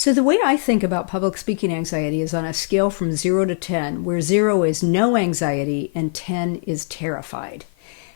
So the way I think about public speaking anxiety is on a scale from 0 to 10, where 0 is no anxiety and 10 is terrified.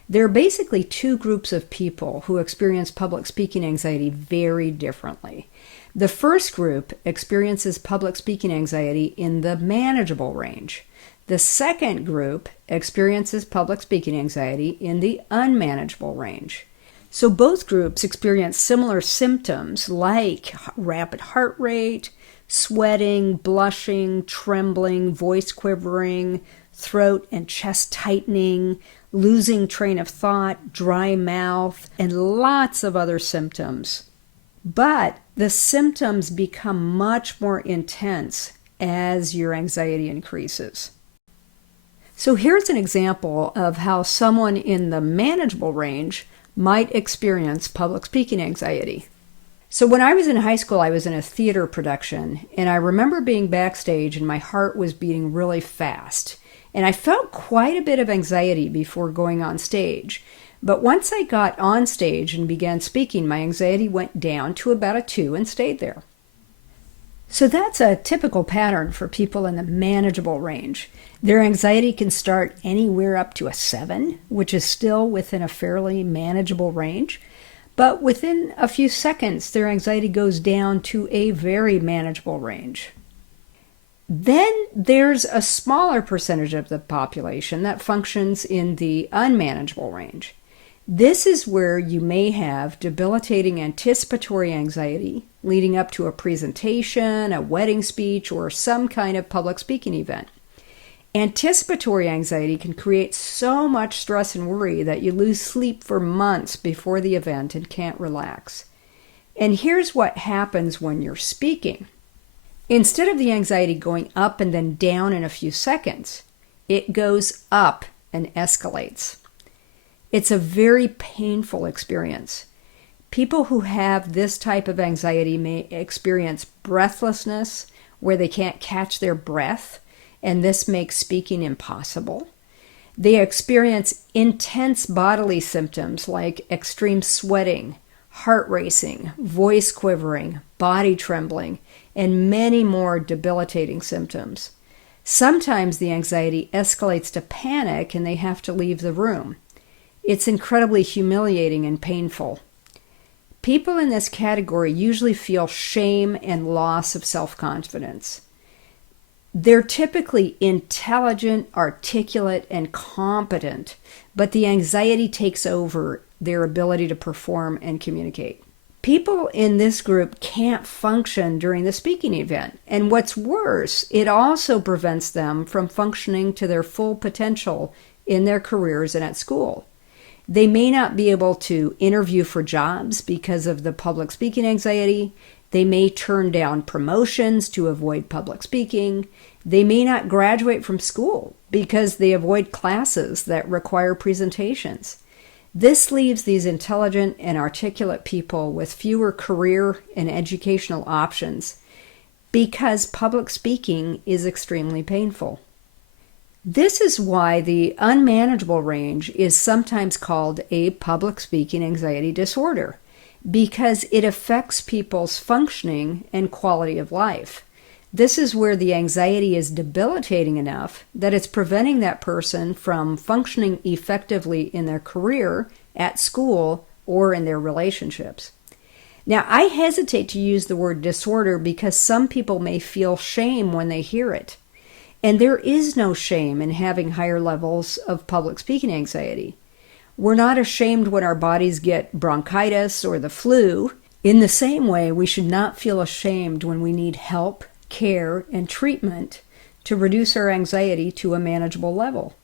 There are basically two groups of people who experience public speaking anxiety very differently. The first group experiences public speaking anxiety in the manageable range. The second group experiences public speaking anxiety in the unmanageable range. So both groups experience similar symptoms like rapid heart rate, sweating, blushing, trembling, voice quivering, throat and chest tightening, losing train of thought, dry mouth, and lots of other symptoms. But the symptoms become much more intense as your anxiety increases. So here's an example of how someone in the manageable range might experience public speaking anxiety. So when I was in high school, I was in a theater production, and I remember being backstage and my heart was beating really fast. And I felt quite a bit of anxiety before going on stage. But once I got on stage and began speaking, my anxiety went down to about a 2 and stayed there. So that's a typical pattern for people in the manageable range. Their anxiety can start anywhere up to a 7, which is still within a fairly manageable range. But within a few seconds, their anxiety goes down to a very manageable range. Then there's a smaller percentage of the population that functions in the unmanageable range. This is where you may have debilitating anticipatory anxiety leading up to a presentation, a wedding speech, or some kind of public speaking event. Anticipatory anxiety can create so much stress and worry that you lose sleep for months before the event and can't relax. And here's what happens when you're speaking. Instead of the anxiety going up and then down in a few seconds, it goes up and escalates. It's a very painful experience. People who have this type of anxiety may experience breathlessness, where they can't catch their breath, and this makes speaking impossible. They experience intense bodily symptoms like extreme sweating, heart racing, voice quivering, body trembling, and many more debilitating symptoms. Sometimes the anxiety escalates to panic and they have to leave the room. It's incredibly humiliating and painful. People in this category usually feel shame and loss of self-confidence. They're typically intelligent, articulate, and competent, but the anxiety takes over their ability to perform and communicate. People in this group can't function during the speaking event, and what's worse, it also prevents them from functioning to their full potential in their careers and at school. They may not be able to interview for jobs because of the public speaking anxiety. They may turn down promotions to avoid public speaking. They may not graduate from school because they avoid classes that require presentations. This leaves these intelligent and articulate people with fewer career and educational options because public speaking is extremely painful. This is why the unmanageable range is sometimes called a public speaking anxiety disorder, because it affects people's functioning and quality of life. This is where the anxiety is debilitating enough that it's preventing that person from functioning effectively in their career, at school, or in their relationships. Now, I hesitate to use the word disorder because some people may feel shame when they hear it. And there is no shame in having higher levels of public speaking anxiety. We're not ashamed when our bodies get bronchitis or the flu. In the same way, we should not feel ashamed when we need help, care, and treatment to reduce our anxiety to a manageable level.